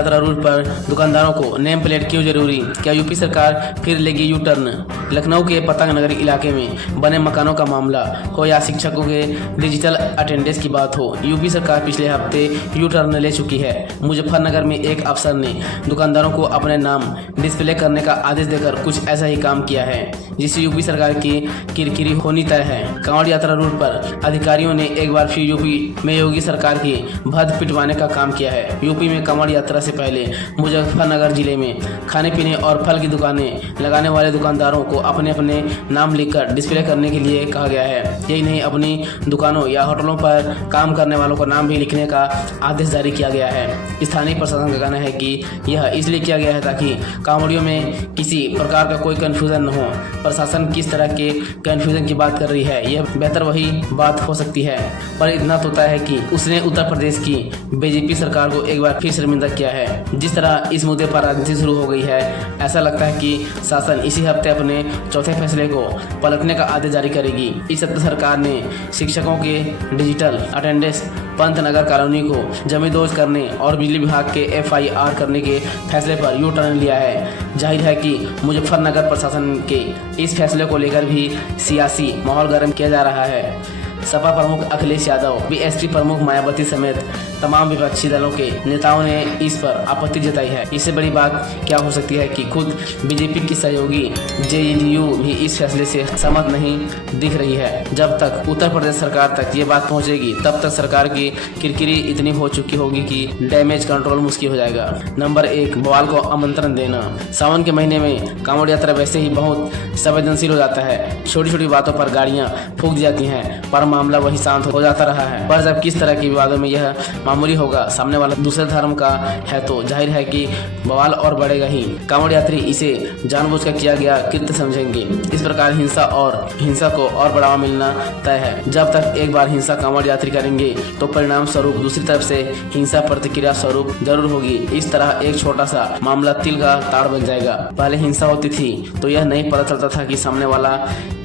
यात्रा रूट पर दुकानदारों को नेम प्लेट क्यों जरूरी? क्या यूपी सरकार फिर लेगी यू टर्न? लखनऊ के पतंग नगर इलाके में बने मकानों का मामला हो या शिक्षकों के डिजिटल अटेंडेंस की बात हो, यूपी सरकार पिछले हफ्ते यू टर्न ले चुकी है। मुजफ्फरनगर में एक अफसर ने दुकानदारों को अपने नाम डिस्प्ले करने का आदेश देकर कुछ ऐसा ही काम किया है, जिससे यूपी सरकार की किरकिरी होनी तय है। कांवड़ यात्रा रूट पर अधिकारियों ने एक बार फिर यूपी में योगी सरकार की भद पिटवाने का काम किया है। यूपी में कांवड़ यात्रा से पहले मुजफ्फरनगर जिले में खाने पीने और फल की दुकानें लगाने वाले दुकानदारों को अपने अपने नाम लिखकर डिस्प्ले करने के लिए कहा गया है। यही नहीं, अपनी दुकानों या होटलों पर काम करने वालों का नाम भी लिखने का आदेश जारी किया गया है। स्थानीय प्रशासन का कहना है कि यह इसलिए किया गया है ताकि कांवड़ियों में किसी प्रकार का कोई कन्फ्यूजन न हो। प्रशासन किस तरह के कन्फ्यूजन की बात कर रही है, यह बेहतर वही बात हो सकती है, पर इतना तो तय है कि उसने उत्तर प्रदेश की बीजेपी सरकार को एक बार फिर शर्मिंदा किया है। जिस तरह इस मुद्दे पर राजनीति शुरू हो गई है, ऐसा लगता है कि शासन इसी हफ्ते अपने चौथे फैसले को पलटने का आदेश जारी करेगी। इस हफ्ते सरकार ने शिक्षकों के डिजिटल अटेंडेंस, पंतनगर कॉलोनी को जमींदोज करने और बिजली विभाग के FIR करने के फैसले पर यू टर्न लिया है। जाहिर है कि मुजफ्फरनगर प्रशासन के इस फैसले को लेकर भी सियासी माहौल गर्म किया जा रहा है। सपा प्रमुख अखिलेश यादव, BSP प्रमुख मायावती समेत तमाम विपक्षी दलों के नेताओं ने इस पर आपत्ति जताई है। इससे बड़ी बात क्या हो सकती है कि खुद बीजेपी की सहयोगी JDU भी इस फैसले से सहमत नहीं दिख रही है। जब तक उत्तर प्रदेश सरकार तक ये बात पहुंचेगी, तब तक सरकार की किरकिरी इतनी हो चुकी होगी कि डैमेज कंट्रोल मुश्किल हो जाएगा। नंबर 1, बवाल को आमंत्रण देना। सावन के महीने में कांवड़ यात्रा वैसे ही बहुत संवेदनशील हो जाता है। छोटी छोटी बातों पर गाड़ियां फूंक दी जाती हैं, पर मामला वही शांत हो जाता रहा है। पर जब किस तरह के विवादों में यह मामूली होगा, सामने वाला दूसरे धर्म का है, तो जाहिर है कि बवाल और बढ़ेगा ही। कांवड़ यात्री इसे जानबूझकर किया गया कृत्य समझेंगे। इस प्रकार हिंसा को और बढ़ावा मिलना तय है। जब तक एक बार हिंसा कांवड़ यात्री करेंगे, तो परिणाम स्वरूप दूसरी तरफ से हिंसा प्रतिक्रिया स्वरूप जरूर होगी। इस तरह एक छोटा सा मामला तिल का ताड़ बन जाएगा। पहले हिंसा होती थी तो यह नहीं पता चलता था कि सामने वाला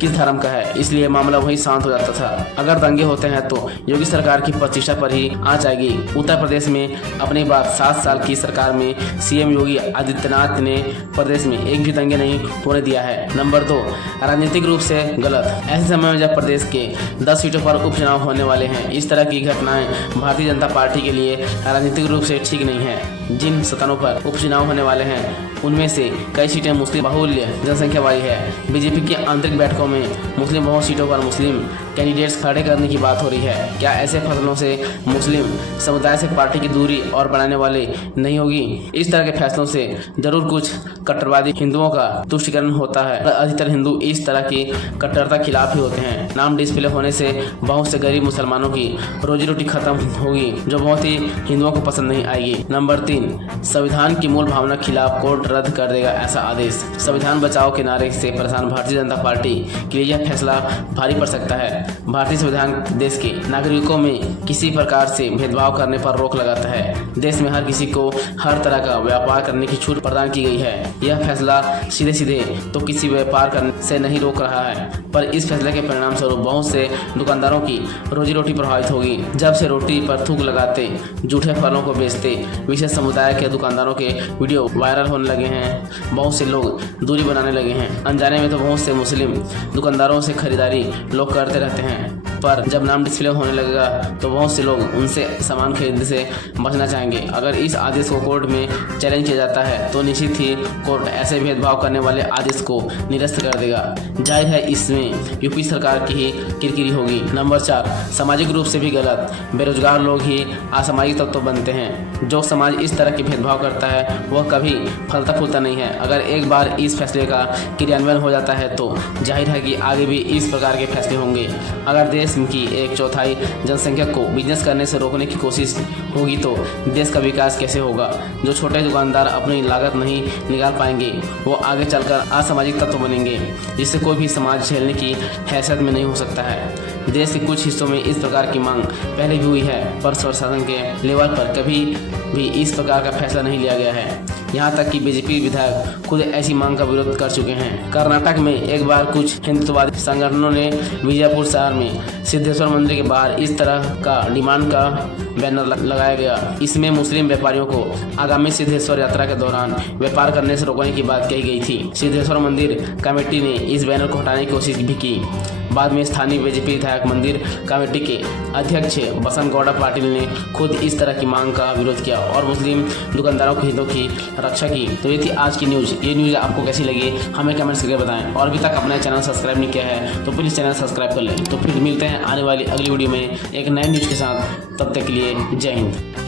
किस धर्म का है, इसलिए मामला वही शांत हो जाता था। अगर दंगे होते हैं तो योगी सरकार की प्रतिष्ठा पर ही आ जाएगी। उत्तर प्रदेश में अपनी बात 7 साल की सरकार में CM योगी आदित्यनाथ ने प्रदेश में एक भी दंगे नहीं होने दिया है। नंबर 2, राजनीतिक रूप से गलत। ऐसे समय में जब प्रदेश के 10 सीटों पर उपचुनाव होने वाले हैं, इस तरह की घटनाएं भारतीय जनता पार्टी के लिए राजनीतिक रूप से ठीक नहीं है। जिन स्थानों पर उपचुनाव होने वाले हैं, उनमें से कई सीटें मुस्लिम बहुल्य जनसंख्या वाली है। बीजेपी की आंतरिक बैठकों में मुस्लिम बहु सीटों पर मुस्लिम कैंडिडेट्स खड़े करने की बात हो रही है। क्या ऐसे फैसलों से मुस्लिम समुदाय से पार्टी की दूरी और बढ़ाने वाले नहीं होगी? इस तरह के फैसलों से जरूर कुछ कट्टरवादी हिंदुओं का तुष्टीकरण होता है। अधिकतर हिंदू इस तरह की कट्टरता खिलाफ ही होते हैं। नाम डिस्प्ले होने से बहुत से गरीब मुसलमानों की रोजी रोटी खत्म होगी, जो बहुत ही हिंदुओं को पसंद नहीं आएगी। नंबर 3, संविधान की मूल भावना खिलाफ कोर्ट रद्द कर देगा ऐसा आदेश। संविधान बचाओ के नारे से परेशान भारतीय जनता पार्टी के लिए यह फैसला भारी पड़ सकता है। भारतीय संविधान देश के नागरिकों में किसी प्रकार से भेदभाव करने पर रोक लगाता है। देश में हर किसी को हर तरह का व्यापार करने की छूट प्रदान की गई है। यह फैसला सीधे सीधे तो किसी व्यापार करने से नहीं रोक रहा है, पर इस फैसले के परिणाम स्वरूप बहुत से दुकानदारों की रोजी रोटी प्रभावित होगी। जब से रोटी पर थूक लगाते, जूठे फलों को बेचते विशेष समुदाय के दुकानदारों के वीडियो वायरल होने लगे हैं, बहुत से लोग दूरी बनाने लगे हैं। अनजाने में तो बहुत से मुस्लिम दुकानदारों से खरीदारी लोग करते रहते हैं, पर जब नाम डिस्प्ले होने लगेगा तो बहुत से लोग उनसे सामान खरीदने से बचना चाहेंगे। अगर इस आदेश को कोर्ट में चैलेंज किया जाता है, तो निश्चित ही कोर्ट ऐसे भेदभाव करने वाले आदेश को निरस्त कर देगा। जाहिर है इसमें यूपी सरकार की ही किरकिरी होगी। नंबर 4, सामाजिक रूप से भी गलत। बेरोजगार लोग ही असामाजिक तत्व बनते हैं। जो समाज इस तरह के भेदभाव करता है, वह कभी फलता फूलता नहीं है। अगर एक बार इस फैसले का क्रियान्वयन हो जाता है, तो जाहिर है कि आगे भी इस प्रकार के फैसले होंगे। अगर देश की 1/4 जनसंख्या को बिजनेस करने से रोकने की कोशिश होगी, तो देश का विकास कैसे होगा? जो छोटे दुकानदार अपनी लागत नहीं निकाल पाएंगे, वो आगे चलकर असामाजिक तत्व बनेंगे, जिससे कोई भी समाज झेलने की हैसियत में नहीं हो सकता है। देश के कुछ हिस्सों में इस प्रकार की मांग पहले भी हुई है, पर प्रशासन के लेवल पर कभी भी इस प्रकार का फैसला नहीं लिया गया है। यहाँ तक कि बीजेपी विधायक खुद ऐसी मांग का विरोध कर चुके हैं। कर्नाटक में एक बार कुछ हिंदुत्ववादी संगठनों ने विजयपुर शहर में सिद्धेश्वर मंदिर के बाहर इस तरह का डिमांड का बैनर लगाया गया। इसमें मुस्लिम व्यापारियों को आगामी सिद्धेश्वर यात्रा के दौरान व्यापार करने से रोकने की बात कही गई थी। सिद्धेश्वर मंदिर कमेटी ने इस बैनर को हटाने की कोशिश भी की। बाद में स्थानीय बीजेपी विधायक मंदिर कमेटी के अध्यक्ष बसंत गौड़ा पाटिल ने खुद इस तरह की मांग का विरोध किया और मुस्लिम दुकानदारों के हितों की रक्षा की। तो ये थी आज की न्यूज़। ये न्यूज़ आपको कैसी लगी हमें कमेंट्स करके बताएं और अभी तक अपना चैनल सब्सक्राइब नहीं किया है तो प्लीज़ चैनल सब्सक्राइब कर लें। तो फिर मिलते हैं आने वाली अगली वीडियो में एक नए न्यूज़ के साथ। तब तक के लिए जय हिंद।